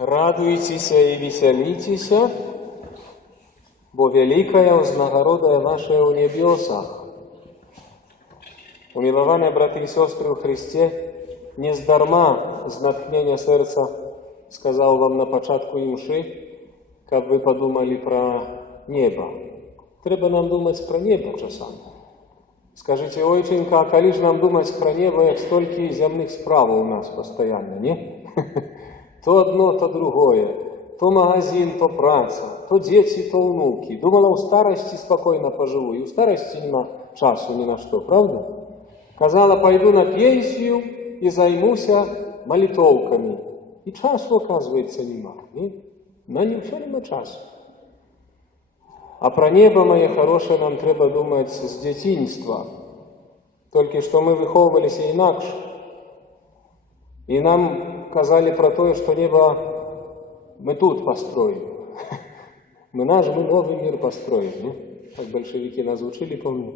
Радуйтесь и веселитесь, бо великая вознагорода ваша у небесах. Умилованные браты и сестры в Христе, не здарма з натхнення серця сказав вам на початку імши, каб ви подумали про небо. Треба нам думать про небо часами. Скажите, ойченька, а коли ж нам думать про небо, як столько земных справ у нас постоянно, не? То одно, то другое. То магазин, то праца, то дети, то внуки. Думала, у старости спокойно поживу, и у старости нема часу ни на что, правда? Казала, пойду на пенсию и займуся молитовками. И часу, оказывается, нема. Не? На ничего нема часу. А про небо, мои хорошие, нам треба думать с детинства. Только что мы выховывались инакше. И нам казали про то, что небо мы тут построим. Мы новый мир построим. Не? Как большевики нас учили, помню.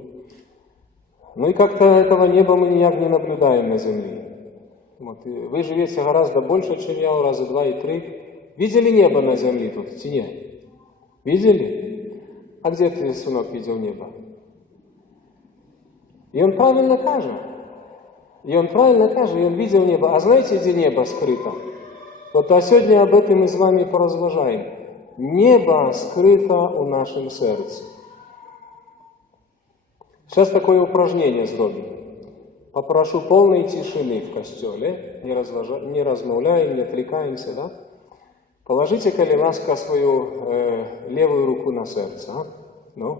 Ну и как-то этого неба мы никак не наблюдаем на земле. Вот. Вы живете гораздо больше, чем я, раза 2 и 3. Видели небо на земле тут, в тени? Видели? А где ты, сынок, видел небо? И он правильно кажет. И он видел небо. А знаете, где небо скрыто? Вот а сегодня об этом мы с вами поразважаем. Небо скрыто у нашем сердце. Сейчас такое упражнение сделаем. Попрошу полной тишины в костеле. Не размовляем, не отвлекаемся, да? Положите, коли ласка, свою левую руку на сердце. А? Ну,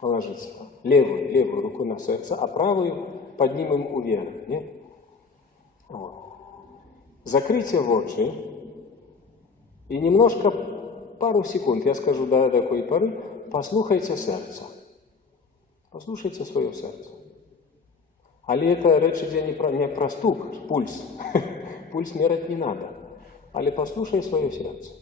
положите. Левую руку на сердце, а правую поднимем вверх. Не? Вот. Закройте очи и немножко, пару секунд, я скажу до такой поры, послушайте сердце. Послушайте свое сердце. Але это речь идет не про стук, пульс. Пульс мерить не надо. Але послушай свое сердце.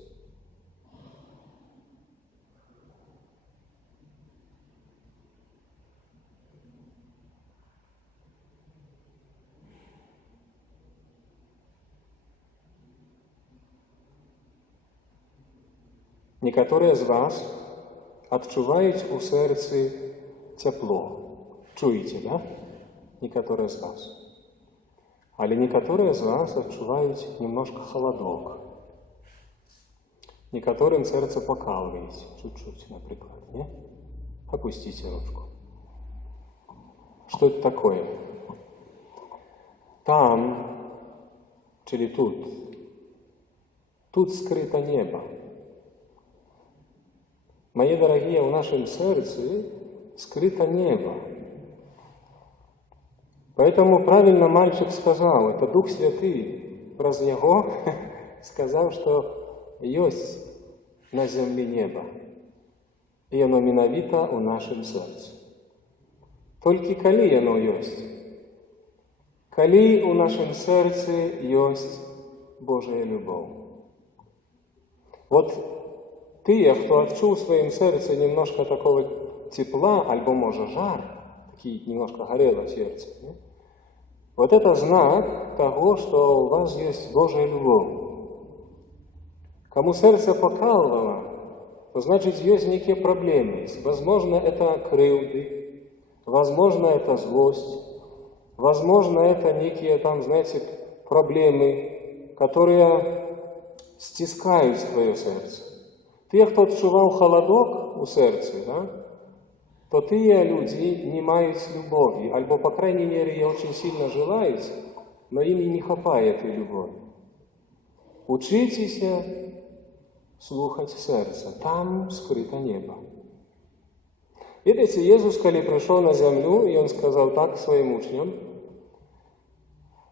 Некоторые из вас отчувають у серці тепло. Чуете, да? Некоторые из вас. Але некоторые из вас отчувають немножко холодок. Некоторым сердце покалывает чуть-чуть, например. Не? Опустите ручку. Что это такое? Там, czyli тут скрыто небо. Мои дорогие, в нашем сердце скрыто небо. Поэтому правильно мальчик сказал, это Дух Святый, про него сказал, что есть на земле небо, и оно миновито у нашем сердце. Только коли оно есть, коли у нашем сердце есть Божья любовь. Вот ты, кто отчул в своем сердце немножко такого тепла, альбо може жар, такие немножко горело сердце, не? Вот это знак того, что у вас есть Божья любовь. Кому сердце покалывало, то значит есть некие проблемы. Возможно, это крылды, возможно, это злость, возможно, это некие там, знаете, проблемы, которые стискают твое сердце. Те, кто отчувал холодок у сердца, да, то тыя люди не маюць любові, альбо, по крайней мере, я очень сильно желаюць, но ими не хапае этой любові. Учитесь слухать сердце, там скрыто небо. Видите, Иисус, когда пришел на землю, и Он сказал так своим учням,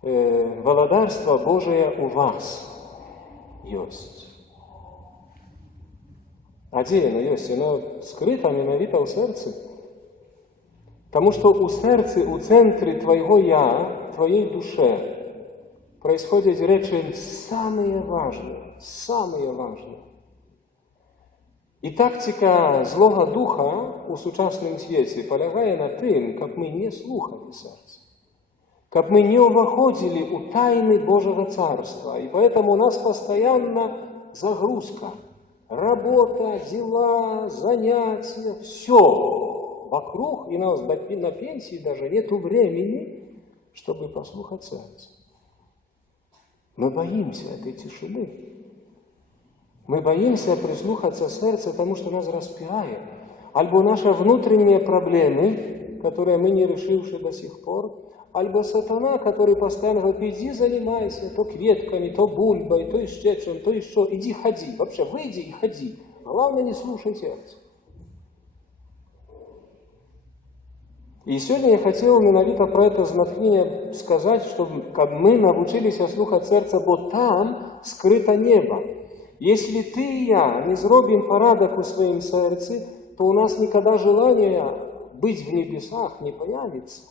«Володарство Божие у вас есть». А где оно есть? Оно скрыто, миновито у сердца. Потому что у сердца, у центре твоего «я», твоей душе, происходят речи самые важные. И тактика злого духа у сучасном свете полягает на тем, как мы не слухали сердце. Как мы не увоходили у тайны Божьего Царства. И поэтому у нас постоянно загрузка. Работа, дела, занятия, все вокруг, и нас на пенсии даже нету времени, чтобы послухать сердце. Мы боимся этой тишины. Мы боимся прислухаться сердцу, потому что нас распирает. Альбо наши внутренние проблемы, которые мы не решивши до сих пор, альбо сатана, который постоянно говорит: иди занимайся то кветками, то бульбой, то еще чем, то еще, иди ходи. Вообще выйди и ходи. Главное, не слушай сердце. И сегодня я хотел менавіта про это знакнение сказать, чтобы мы научились слухать сердце, бо там скрыто небо. Если ты и я не зробим порядок у своем сердце, то у нас никогда желания быть в небесах не появится.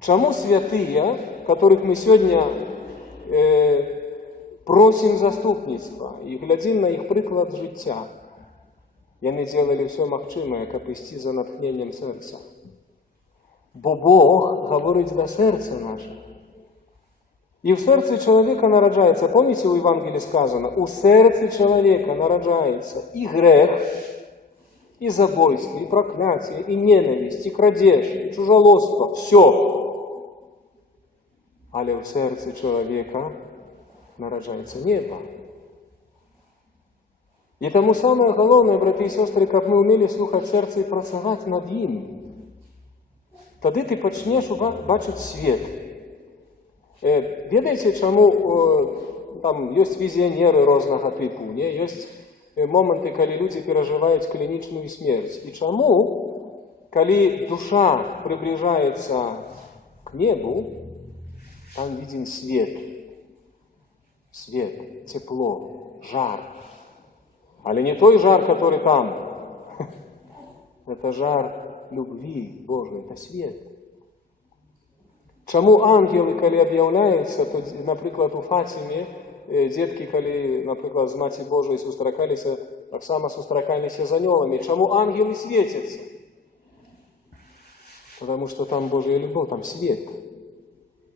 Чему святые, которых мы сегодня просим заступництва и глядим на их приклад життя, яны делали все магчимое, каб ісці за натхненнем сердца. Бо Бог говорить до сердца наше. И в сердце человека нараджается, помните, у Евангелии сказано, у сердце человека нараджается и грех, и забойство, и проклятие, и ненависть, и крадеж, и чужолоство, все. Але в сердце человека нараджается небо. И тому самое главное, браты и сестры, как мы умели слухать сердце и працаваць над ім, тады ты пачнеш бачыць свет. Ведаеце, чаму там ёсць візіянеры рознага тыпу, не? Ёсць моманты, калі людзі перажываюць клінічную смерць. І чаму, калі душа приближаецца к небу, там виден свет. Свет, тепло, жар. Але не той жар, который там. Это жар любви Божией, это свет. Чаму ангелы, калі аб'яўляюцца, то, напрыклад, у Фатиме, дзеткі, калі, напрыклад, з Маці Божией сустракаліся, таксама сустракаліся з анёламі. Чаму ангелы светяцца? Потому что там Божья любовь, там свет.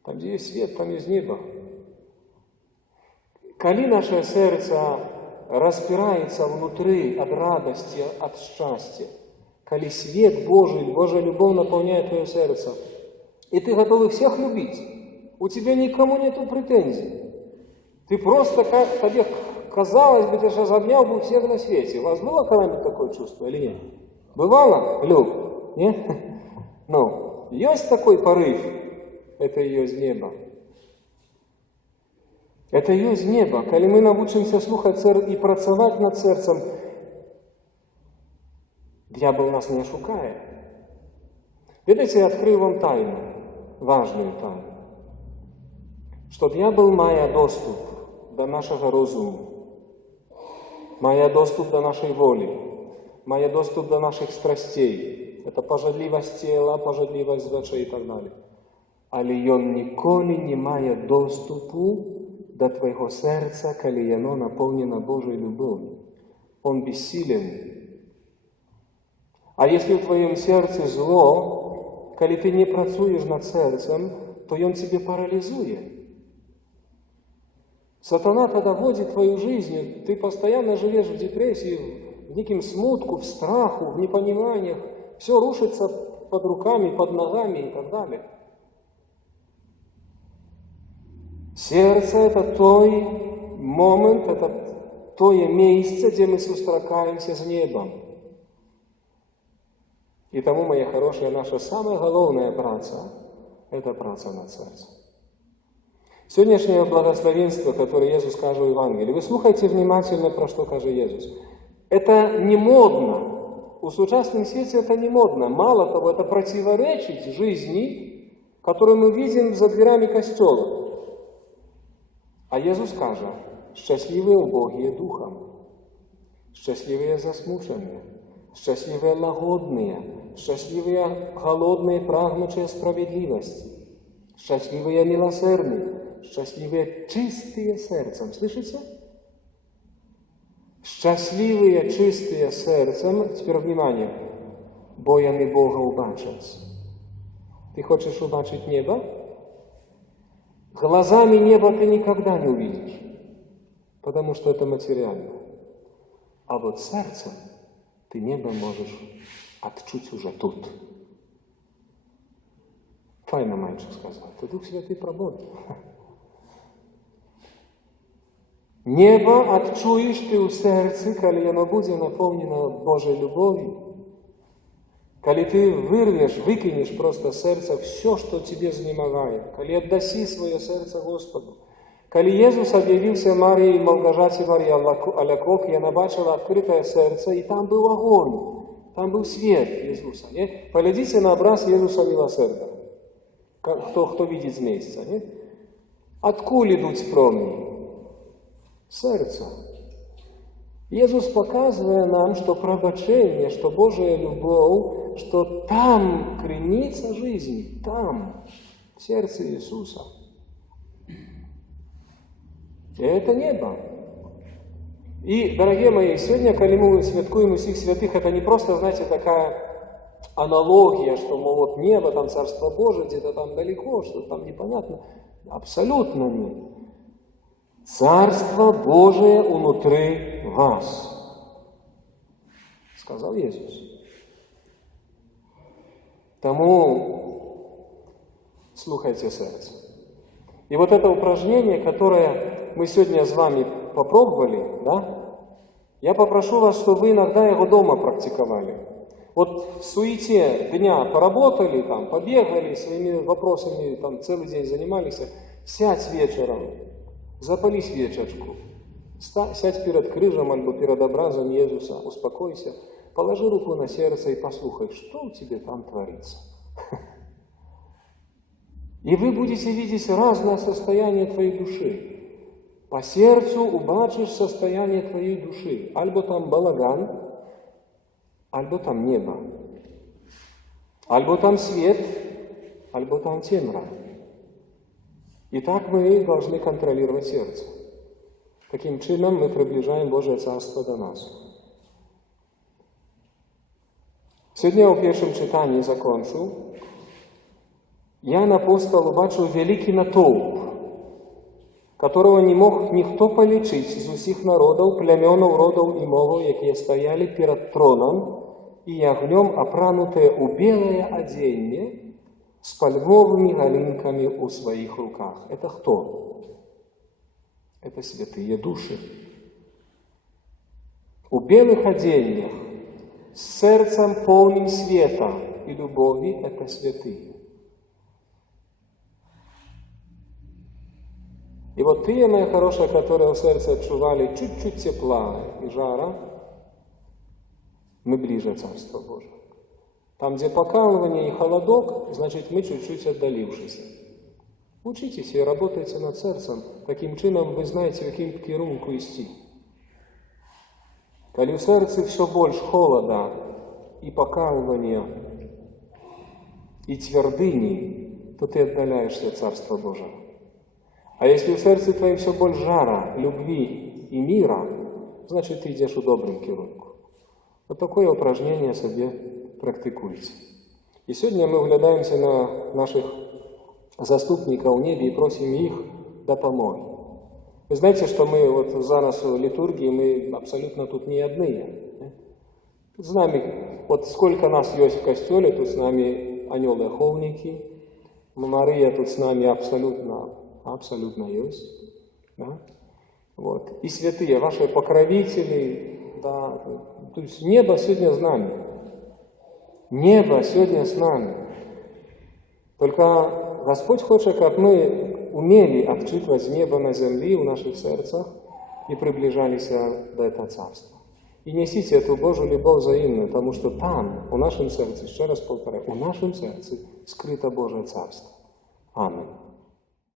Там, где есть свет, там есть небо. Калі наше сердце распирается внутри от радости, от счастья, коли свет Божий, Божья любовь наполняет твое сердце, и ты готов их всех любить, у тебя никому нету претензий. Ты просто, как тебе казалось бы, ты сейчас обнял бы всех на свете. У вас было когда-нибудь такое чувство или нет? Бывало, Люб? Нет? Ну, есть такой порыв, это ее с неба. Это ёсць неба. Калі мы навучымся слухаць і працаваць над сэрцам, дьявол нас не шукае. Ведаеце, я открою вам тайну, важную тайну, что дьявол мае доступ до нашего розуму, мае доступ до нашей воли, мае доступ до наших страстей. Это пожадливость тела, пожадливость вачэй и так далее. Але ён ніколі не мае доступу до твоего сердца, коли оно наполнено Божьей любовью. Он бессилен. А если в твоем сердце зло, коли ты не працуешь над сердцем, то он тебе парализует. Сатана тогда вводит твою жизнь, ты постоянно живешь в депрессии, в неким смутку, в страху, в непониманиях. Все рушится под руками, под ногами и так далее. Сердце – это той момент, это тое место, где мы сустракаемся с небом. И тому, моя хорошая, наша самая главная праца – это праца над сердцем. Сегодняшнее благословенство, которое Иисус скажет в Евангелии, вы слухайте внимательно, про что скажет Иисус. Это не модно. У сучасном свете это не модно. Мало того, это противоречит жизни, которую мы видим за дверями костела. А Иисус скажет: «Счастливые убогие духом, счастливые засмученные, счастливые лагодные, счастливые голодные, прагнучие справедливости, счастливые милосердные, счастливые чистые сердцем». Слышите? Счастливые чистые сердцем, теперь внимание, бо яны Бога убачаць. Ты хочешь убачить небо? Глазами неба ты никогда не увидишь. потому что это материально. А вот сердцем ты небо можешь отчуть уже тут. Файно мальчик сказал, это Дух Святый пробуде. Небо отчуешь ты у сердца, коли оно будет наполнено Божьей любовью. Коли ты вырвешь, выкинешь просто сердце все, что тебе занимает. Коли отдаси свое сердце Господу. Коли Иисус объявился Марии Малгожате Марии Аляков, я набачила открытое сердце, и там был огонь, там был свет Иисуса. Не? Поглядите на образ Иисуса милосердного. Кто видит месяца. Не? Откуда идут промни? Сердце. Иисус показывает нам, что пробачение, что Божья любовь, что там кренится жизнь, там, в сердце Иисуса. И это небо. И, дорогие мои, сегодня, когда мы святкуем всех святых, это не просто, знаете, такая аналогия, что, мол, вот небо, там Царство Божие, где-то там далеко, что там непонятно. Абсолютно нет. Царство Божие внутри вас, сказал Иисус. Тому слухайте сердце. И вот это упражнение, которое мы сегодня с вами попробовали, да, я попрошу вас, чтобы вы иногда его дома практиковали. Вот в суете дня поработали, там, побегали, своими вопросами там, целый день занимались, сядь вечером, запали свечечку, сядь перед крыжем альбо перед образом Иисуса, успокойся, положи руку на сердце и послухай, что у тебя там творится. И вы будете видеть разное состояние твоей души. По сердцу убачишь состояние твоей души. Альбо там балаган, альбо там небо. Альбо там свет, альбо там темра. И так мы должны контролировать сердце. Таким чином мы приближаем Божие Царство до нас. Сегодня у pierwszym czytaniu закончу. Ян апостол убачил великий натовп, которого не мог никто полечить из усіх народов, племенов, родов и мовов, які стояли перед троном, и огнем опранутые у белое оденье с пальмовыми галинками у своих руках. Это кто? Это святые души. У белых оденьях, с сердцем полным света и любови, это святые. И вот ты, моя хорошая, которые в сердце отчували чуть-чуть тепла и жара, мы ближе Царства Божьего. Там, где покалывание и холодок, значит, мы чуть-чуть отдалившись. Учитесь и работайте над сердцем. Таким чином вы знаете, в каким керунку идти. Коли в сердце все больше холода и покалывания, и твердыни, то ты отдаляешься от Царства Божьего. А если в сердце твоем все больше жара, любви и мира, значит, ты идешь в добром керунку. Вот такое упражнение себе практикуйте. И сегодня мы вглядаемся на наших заступников в небе и просим их допомоги. Вы знаете, что мы вот зараз в литургии, мы абсолютно тут не одни. Тут с нами, вот сколько нас есть в костеле, тут с нами ангелы-оховники, Мария тут с нами абсолютно есть. Да? Вот. И святые, ваши покровители, да, то есть небо сегодня с нами. Небо сегодня с нами. Только Господь хочет, как мы умели отчитывать небо на земле в наших сердцах и приближались до этого Царства. И несите эту Божью любовь взаимную, потому что там, в нашем сердце, еще раз повторяю, в нашем сердце скрыто Божие Царство. Аминь.